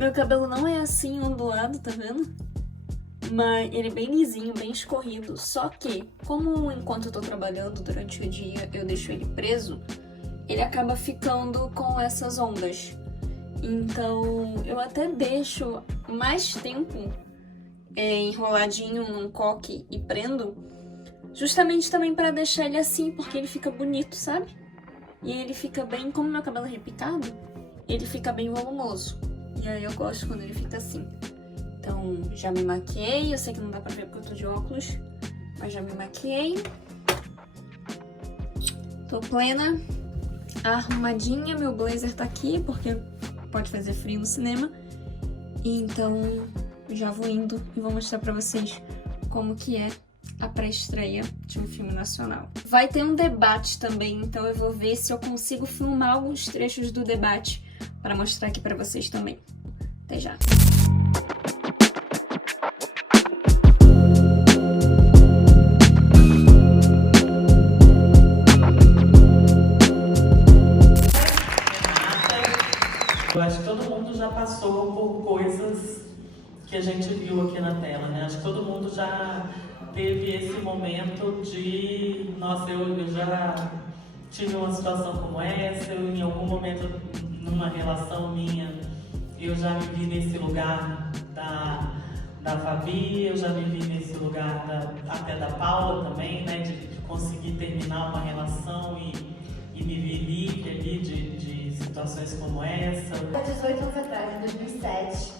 Meu cabelo não é assim ondulado, tá vendo? Mas ele é bem lisinho, bem escorrido. Só que, como enquanto eu tô trabalhando durante o dia eu deixo ele preso, ele acaba ficando com essas ondas. Então eu até deixo mais tempo enroladinho num coque e prendo, justamente também pra deixar ele assim, porque ele fica bonito, sabe? E ele fica bem, como meu cabelo é repicado, ele fica bem volumoso. E aí eu gosto quando ele fica assim. Então, já me maquiei, eu sei que não dá pra ver porque eu tô de óculos, mas já me maquiei. Tô plena, arrumadinha, meu blazer tá aqui, porque pode fazer frio no cinema. E então, já vou indo e vou mostrar pra vocês como que é a pré-estreia de um filme nacional. Vai ter um debate também, então eu vou ver se eu consigo filmar alguns trechos do debate pra mostrar aqui pra vocês também. Até já! Eu acho que todo mundo já passou por coisas que a gente viu aqui na tela, né? Acho que todo mundo já teve esse momento de... Nossa, eu já tive uma situação como essa, eu em algum momento, numa relação minha, eu já me vi nesse lugar da Fabi, eu já me vi nesse lugar até da Paula também, né? De conseguir terminar uma relação e me ver livre ali de situações como essa. Há 18 anos atrás, em 2007,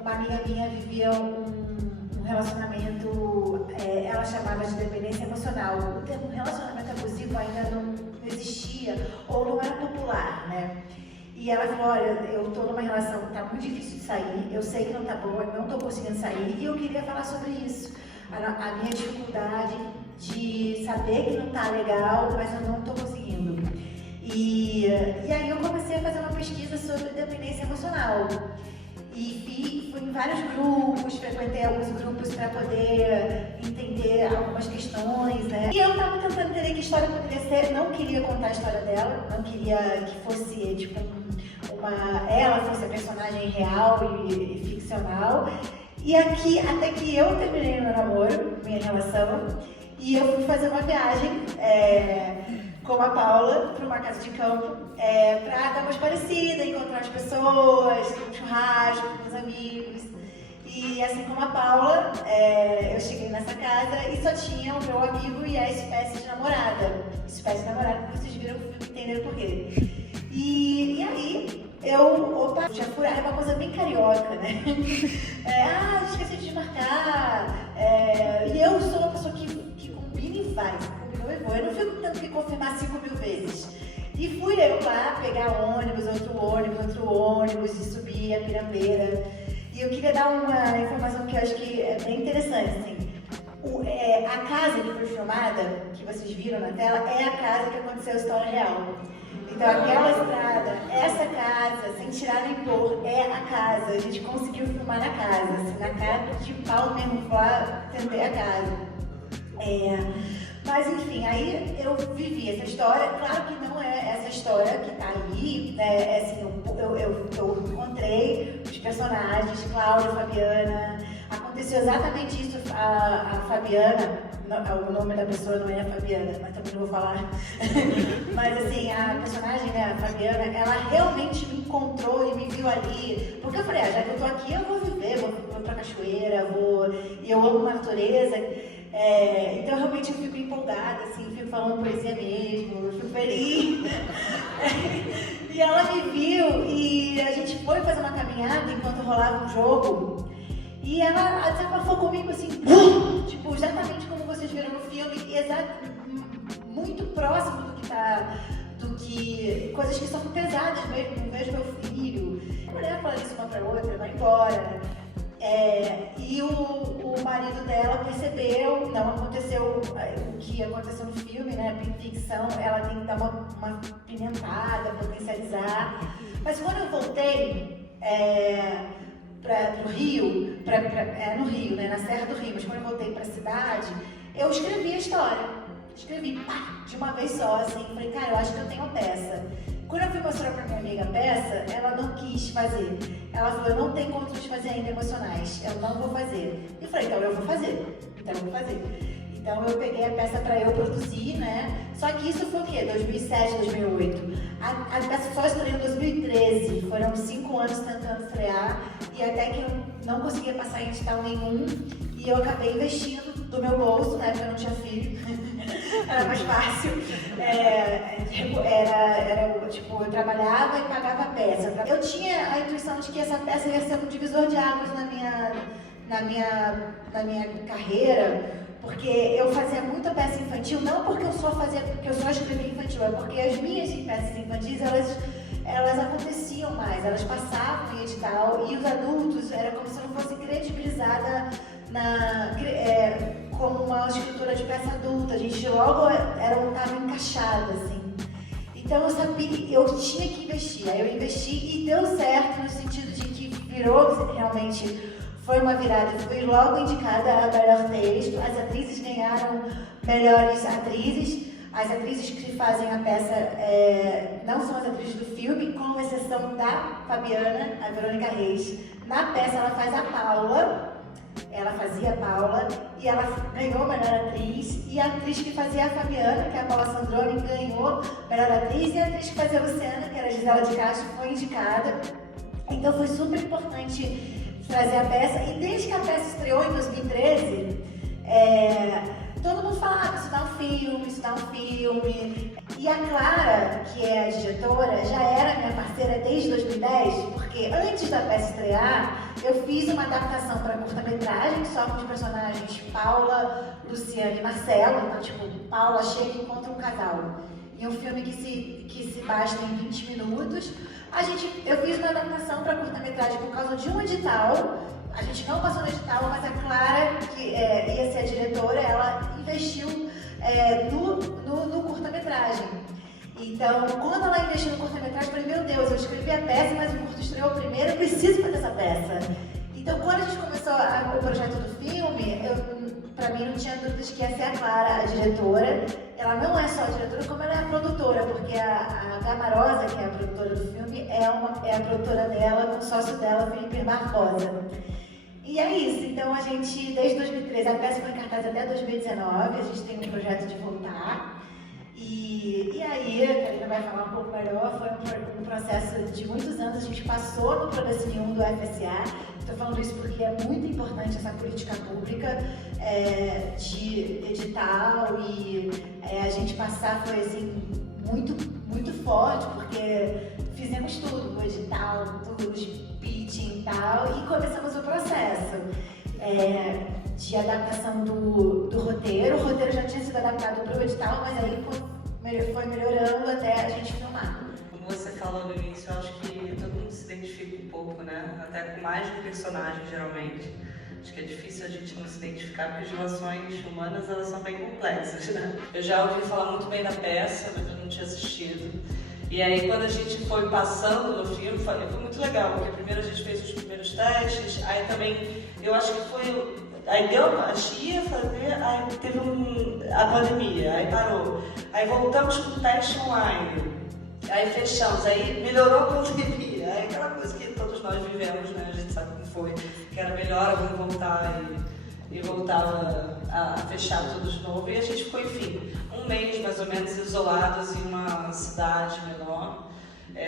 uma amiga minha vivia um relacionamento, ela chamava de dependência emocional. O termo relacionamento abusivo ainda não existia ou não era popular, né? E ela falou, olha, eu tô numa relação que tá muito difícil de sair, eu sei que não tá boa, não tô conseguindo sair, e eu queria falar sobre isso. A minha dificuldade de saber que não tá legal, mas eu não tô conseguindo. E aí eu comecei a fazer uma pesquisa sobre dependência emocional. E fui em vários grupos, frequentei alguns grupos para poder entender algumas questões, né? E eu estava tentando entender que história poderia ser, não queria contar a história dela, não queria que fosse, tipo, ela fosse a personagem real e ficcional. E aqui, até que eu terminei meu namoro, minha relação, e eu fui fazer uma viagem com a Paula para uma casa de campo para dar uma esparecida, encontrar as pessoas, um churrasco com os amigos. E assim como a Paula, eu cheguei nessa casa e só tinha o meu amigo e a espécie de namorada. Espécie de namorada, que vocês viram o filme e entenderam por quê. E aí opa, já fui, é uma coisa bem carioca, né? Esqueci de marcar. E eu sou uma pessoa que combina e vai. Eu não fico tendo que confirmar 5.000 vezes. E fui eu lá pegar ônibus, outro ônibus, e subir a Pirambeira. E eu queria dar uma informação que eu acho que é bem interessante, assim. A casa que foi filmada, que vocês viram na tela, é a casa que aconteceu a história real. Então aquela estrada, essa casa, sem tirar nem pôr, é a casa. A gente conseguiu filmar na casa, assim, na cara de pau mesmo, lá, tentei a casa. Mas enfim, aí eu vivi essa história, claro que não é essa história que tá aí, né? Assim, eu encontrei os personagens, Cláudia, Fabiana, aconteceu exatamente isso, a Fabiana, o nome da pessoa não é a Fabiana, mas também não vou falar, mas assim, a personagem, né, a Fabiana, ela realmente me encontrou e me viu ali, porque eu falei, já que eu tô aqui, eu vou viver, vou pra cachoeira, e eu amo a natureza. Então realmente eu fico empolgada, assim, fico falando poesia mesmo, eu fico feliz. E ela me viu e a gente foi fazer uma caminhada enquanto rolava um jogo. E ela desabafou comigo assim, tipo, exatamente como vocês viram no filme, muito próximo do que coisas que são pesadas mesmo, não vejo meu filho. A mulher fala isso uma pra outra, vai embora. E o marido dela percebeu, não aconteceu o que aconteceu no filme, né? Ficção, ela tem que dar uma pimentada, potencializar. Mas quando eu voltei pro Rio, no Rio, né? Na Serra do Rio, mas quando eu voltei pra cidade, eu escrevi a história. Escrevi, de uma vez só, assim, falei, cara, eu acho que eu tenho a peça. Quando eu fui mostrar pra minha amiga comigo a peça, ela não quis fazer. Ela falou, eu não tenho condições de fazer ainda emocionais, eu não vou fazer. E eu falei, então eu vou fazer. Então eu peguei a peça para eu produzir, né? Só que isso foi o quê? 2007, 2008. A peça só estreou em 2013. Foram 5 anos tentando estrear e até que eu não conseguia passar em edital nenhum. E eu acabei investindo do meu bolso, né? Porque eu não tinha filho. Era mais fácil. Tipo, eu trabalhava e pagava a peça. Eu tinha a intuição de que essa peça ia ser um divisor de águas na minha carreira, porque eu fazia muita peça infantil, não porque eu só escrevia infantil, é porque as minhas peças infantis, elas aconteciam mais, elas passavam em edital e os adultos, era como se eu não fosse credibilizada como uma escritora de peça adulta, a gente logo estava encaixada, assim. Então eu sabia que eu tinha que investir, aí eu investi e deu certo no sentido de que virou realmente. Foi uma virada, fui logo indicada a melhor texto, as atrizes ganharam melhores atrizes, as atrizes que fazem a peça não são as atrizes do filme, com exceção da Fabiana, a Verônica Reis. Na peça ela faz a Paula, ela fazia a Paula e ela ganhou melhor atriz, e a atriz que fazia a Fabiana, que é a Paula Sandrone, ganhou melhor atriz, e a atriz que fazia a Luciana, que era a Gisela de Castro, foi indicada. Então foi super importante trazer a peça, e desde que a peça estreou em 2013, todo mundo falava, isso dá um filme. E a Clara, que é a diretora, já era minha parceira desde 2010, porque antes da peça estrear, eu fiz uma adaptação para curta-metragem, só com os personagens Paula, Luciana e Marcelo. Então, tipo, Paula chega e encontra um casal. E um filme que se basta em 20 minutos. Eu fiz uma adaptação para curta-metragem por causa de um edital. A gente não passou no edital, mas a Clara, que ia ser a diretora, ela investiu no curta-metragem. Então, quando ela investiu no curta-metragem, eu falei, meu Deus, eu escrevi a peça, mas o curto estreou primeiro, eu preciso fazer essa peça. Então, quando a gente começou o projeto do filme, pra mim não tinha dúvidas que ia ser a Clara, a diretora. Ela não é só a diretora, como ela é a produtora, porque a Gamarosa, que é a produtora do filme, é a produtora dela, com o sócio dela, Felipe Barbosa. E é isso, então a gente, desde 2013, a peça foi em cartaz até 2019, a gente tem um projeto de voltar. E aí, a Karina vai falar um pouco melhor, foi um processo de muitos anos, a gente passou no Prodecine 1 do FSA. Estou falando isso porque é muito importante essa política pública de edital, e a gente passar foi assim, muito, muito forte, porque fizemos tudo, o edital, tudo, os pitching e tal, e começamos o processo de adaptação do roteiro. O roteiro já tinha sido adaptado para o edital, mas aí foi melhorando até a gente filmar. Como você falou no início, eu acho que todo mundo se identifica um pouco, né? Até com mais de um personagem, geralmente. Acho que é difícil a gente não se identificar, porque as relações humanas, elas são bem complexas, né? Eu já ouvi falar muito bem da peça, mas eu não tinha assistido. E aí, quando a gente foi passando no filme, foi muito legal, porque primeiro a gente fez os primeiros testes, aí também, eu acho que foi... Aí a gente ia fazer, aí teve a pandemia, aí parou. Aí voltamos com o teste online, aí fechamos, aí melhorou a pandemia. Aí aquela coisa que todos nós vivemos, né? A gente sabe como foi, que era melhor, vamos voltar e voltava a fechar tudo de novo. E a gente ficou, enfim, um mês mais ou menos isolados em uma cidade menor,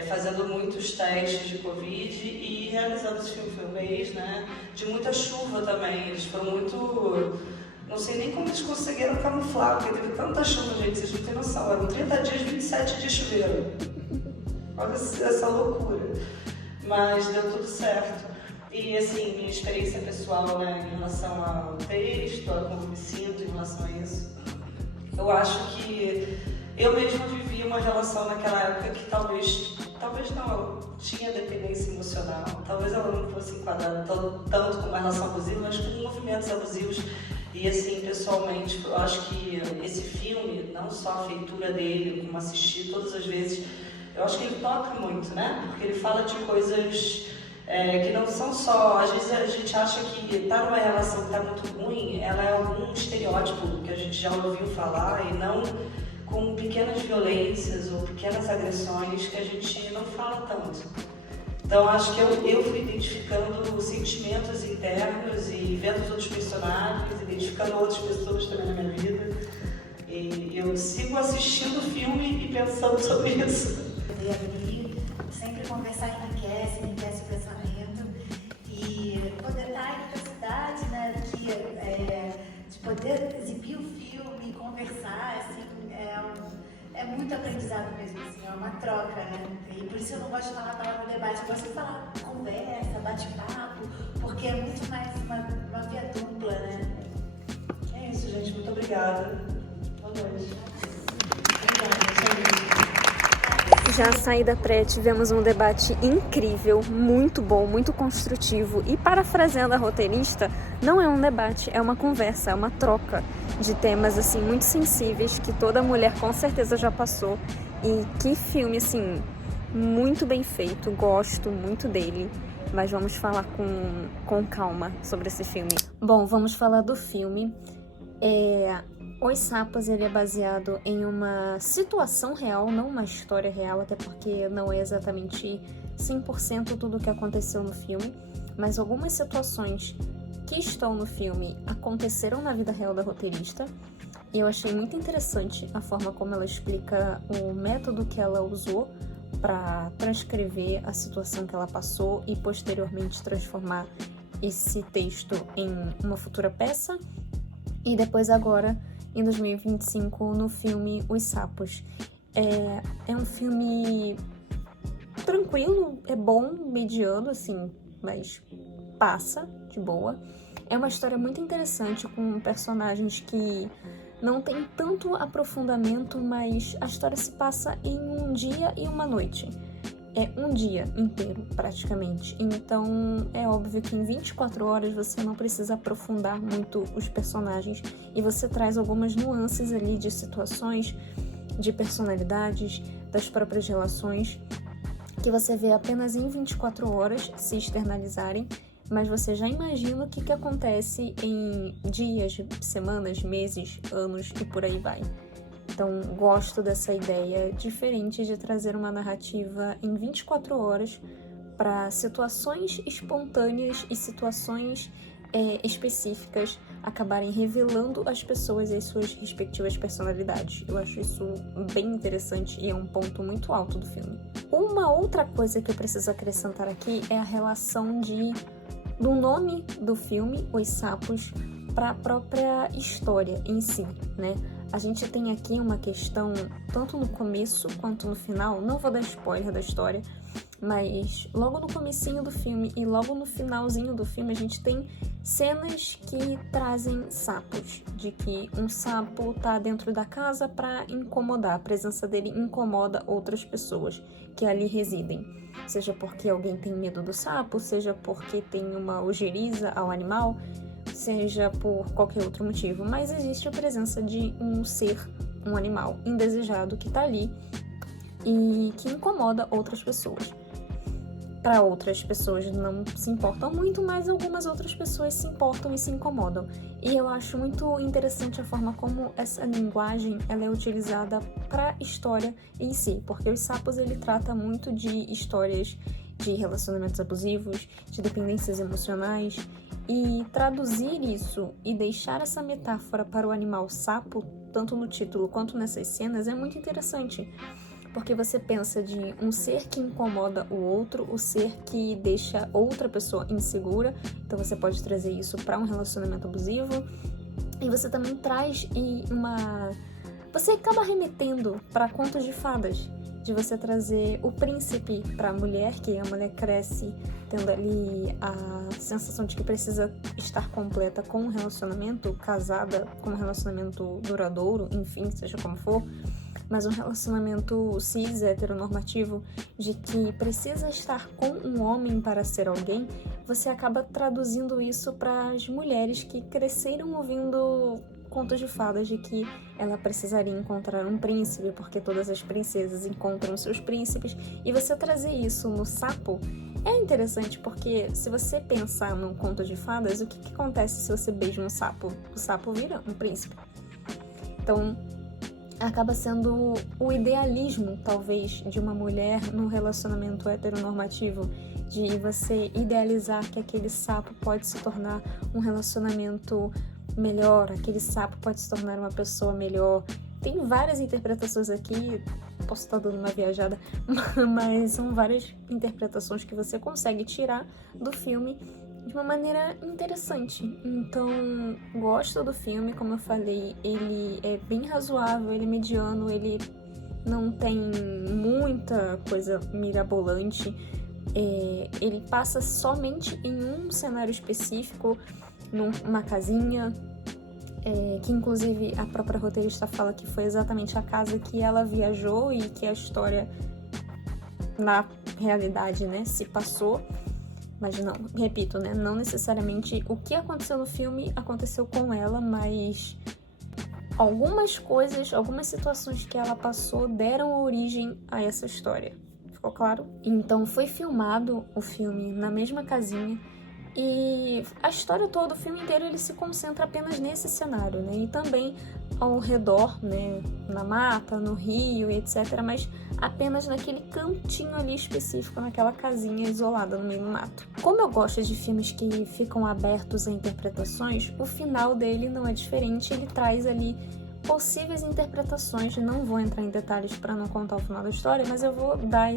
fazendo muitos testes de Covid e realizando esse filme. Foi um mês, né, de muita chuva também. Eles foram muito... Não sei nem como eles conseguiram camuflar, porque teve tanta chuva, gente, vocês não têm noção. Eram 30 dias, 27 de chuveiro. Olha essa loucura. Mas deu tudo certo. E, assim, minha experiência pessoal, né, em relação ao texto, a como me sinto em relação a isso, eu acho que eu mesma vivi uma relação naquela época que talvez não tinha dependência emocional, talvez ela não fosse enquadrada tanto como uma relação abusiva, mas como movimentos abusivos. E, assim, pessoalmente, eu acho que esse filme, não só a feitura dele, como assistir todas as vezes, eu acho que ele toca muito, né? Porque ele fala de coisas que não são só... Às vezes a gente acha que estar numa relação que está muito ruim, ela é algum estereótipo que a gente já ouviu falar, e não com pequenas violências ou pequenas agressões que a gente não fala fala tanto. Então acho que eu fui identificando sentimentos internos e vendo os outros personagens, identificando outras pessoas também na minha vida. E eu sigo assistindo o filme e pensando sobre isso. E abrir, sempre conversar enriquece o pensamento. E poder estar em outra cidade, né? De poder exibir o filme, conversar, assim, é muito aprendizado mesmo, assim, é uma troca, né? E por isso eu não gosto de falar a palavra debate, eu gosto de falar conversa, bate-papo, porque é muito mais uma via dupla, né? É isso, gente. Muito obrigada. Boa noite. Já a saída pré, tivemos um debate incrível, muito bom, muito construtivo e, parafraseando a roteirista, não é um debate, é uma conversa, é uma troca de temas assim muito sensíveis que toda mulher com certeza já passou. E que filme assim muito bem feito, gosto muito dele, mas vamos falar com calma sobre esse filme. Bom, vamos falar do filme. Os Sapos, ele é baseado em uma situação real, não uma história real, até porque não é exatamente 100% tudo o que aconteceu no filme, mas algumas situações que estão no filme aconteceram na vida real da roteirista, e eu achei muito interessante a forma como ela explica o método que ela usou para transcrever a situação que ela passou e posteriormente transformar esse texto em uma futura peça, e depois agora em 2025 no filme Os Sapos. É um filme tranquilo, é bom, mediano, assim, mas passa de boa. É uma história muito interessante com personagens que não tem tanto aprofundamento, mas a história se passa em um dia e uma noite. É um dia inteiro, praticamente. Então, é óbvio que em 24 horas você não precisa aprofundar muito os personagens e você traz algumas nuances ali de situações, de personalidades, das próprias relações, que você vê apenas em 24 horas se externalizarem, mas você já imagina o que acontece em dias, semanas, meses, anos e por aí vai. Então, gosto dessa ideia diferente de trazer uma narrativa em 24 horas para situações espontâneas e situações específicas acabarem revelando as pessoas e as suas respectivas personalidades. Eu acho isso bem interessante e é um ponto muito alto do filme. Uma outra coisa que eu preciso acrescentar aqui é a relação do nome do filme, Os Sapos, para a própria história em si, né? A gente tem aqui uma questão, tanto no começo quanto no final, não vou dar spoiler da história, mas logo no comecinho do filme e logo no finalzinho do filme a gente tem cenas que trazem sapos, de que um sapo tá dentro da casa para incomodar, a presença dele incomoda outras pessoas que ali residem, seja porque alguém tem medo do sapo, seja porque tem uma ojeriza ao animal, seja por qualquer outro motivo, mas existe a presença de um ser, um animal indesejado que tá ali e que incomoda outras pessoas. Para outras pessoas não se importam muito, mas algumas outras pessoas se importam e se incomodam. E eu acho muito interessante a forma como essa linguagem ela é utilizada para a história em si, porque Os Sapos ele trata muito de histórias de relacionamentos abusivos, de dependências emocionais, e traduzir isso e deixar essa metáfora para o animal sapo, tanto no título quanto nessas cenas, é muito interessante. Porque você pensa de um ser que incomoda o outro, o ser que deixa outra pessoa insegura, então você pode trazer isso para um relacionamento abusivo, e você também traz você acaba remetendo para contos de fadas, de você trazer o príncipe para a mulher, que a mulher cresce tendo ali a sensação de que precisa estar completa com um relacionamento, casada com um relacionamento duradouro, enfim, seja como for, mas um relacionamento cis, heteronormativo, de que precisa estar com um homem para ser alguém, você acaba traduzindo isso para as mulheres que cresceram ouvindo contos de fadas de que ela precisaria encontrar um príncipe, porque todas as princesas encontram seus príncipes, e você trazer isso no sapo é interessante, porque se você pensar num conto de fadas, o que acontece se você beija um sapo? O sapo vira um príncipe. Então, acaba sendo o idealismo, talvez, de uma mulher num relacionamento heteronormativo, de você idealizar que aquele sapo pode se tornar um relacionamento melhor, aquele sapo pode se tornar uma pessoa melhor. Tem várias interpretações aqui, posso estar dando uma viajada, mas são várias interpretações que você consegue tirar do filme de uma maneira interessante. Então, gosto do filme, como eu falei, ele é bem razoável, ele é mediano, ele não tem muita coisa mirabolante, ele passa somente em um cenário específico, numa casinha, que inclusive a própria roteirista fala que foi exatamente a casa que ela viajou e que a história, na realidade, né, se passou. Mas não, repito, né, não necessariamente o que aconteceu no filme aconteceu com ela, mas algumas coisas, algumas situações que ela passou deram origem a essa história. Ficou claro? Então foi filmado o filme na mesma casinha e a história toda, o filme inteiro, ele se concentra apenas nesse cenário, né? E também ao redor, né, na mata, no rio, etc., mas apenas naquele cantinho ali específico, naquela casinha isolada no meio do mato. Como eu gosto de filmes que ficam abertos a interpretações, o final dele não é diferente, ele traz ali possíveis interpretações. Não vou entrar em detalhes para não contar o final da história, mas eu vou dar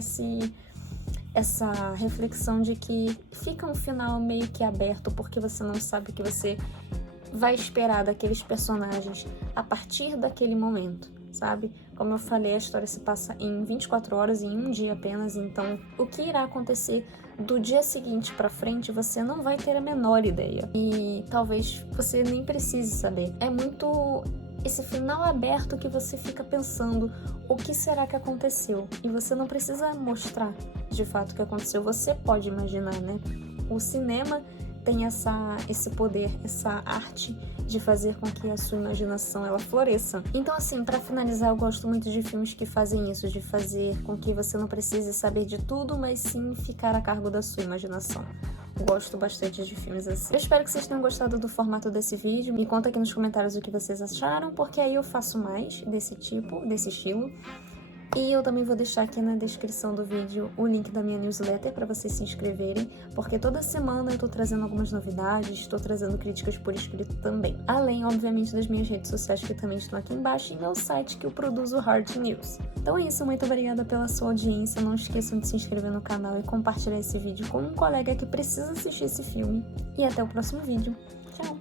essa reflexão de que fica um final meio que aberto, porque você não sabe o que você vai esperar daqueles personagens a partir daquele momento, sabe? Como eu falei, a história se passa em 24 horas, em um dia apenas, então o que irá acontecer do dia seguinte pra frente você não vai ter a menor ideia. E talvez você nem precise saber. É muito esse final aberto que você fica pensando o que será que aconteceu. E você não precisa mostrar de fato o que aconteceu, você pode imaginar, né? O cinema tem esse poder, essa arte de fazer com que a sua imaginação ela floresça. Então, assim, pra finalizar, eu gosto muito de filmes que fazem isso, de fazer com que você não precise saber de tudo, mas sim ficar a cargo da sua imaginação. Gosto bastante de filmes assim. Eu espero que vocês tenham gostado do formato desse vídeo. Me conta aqui nos comentários o que vocês acharam, porque aí eu faço mais desse tipo, desse estilo. E eu também vou deixar aqui na descrição do vídeo o link da minha newsletter para vocês se inscreverem, porque toda semana eu tô trazendo algumas novidades, estou trazendo críticas por escrito também. Além, obviamente, das minhas redes sociais que também estão aqui embaixo e meu site que eu produzo Heart News. Então é isso, muito obrigada pela sua audiência, não esqueçam de se inscrever no canal e compartilhar esse vídeo com um colega que precisa assistir esse filme. E até o próximo vídeo. Tchau!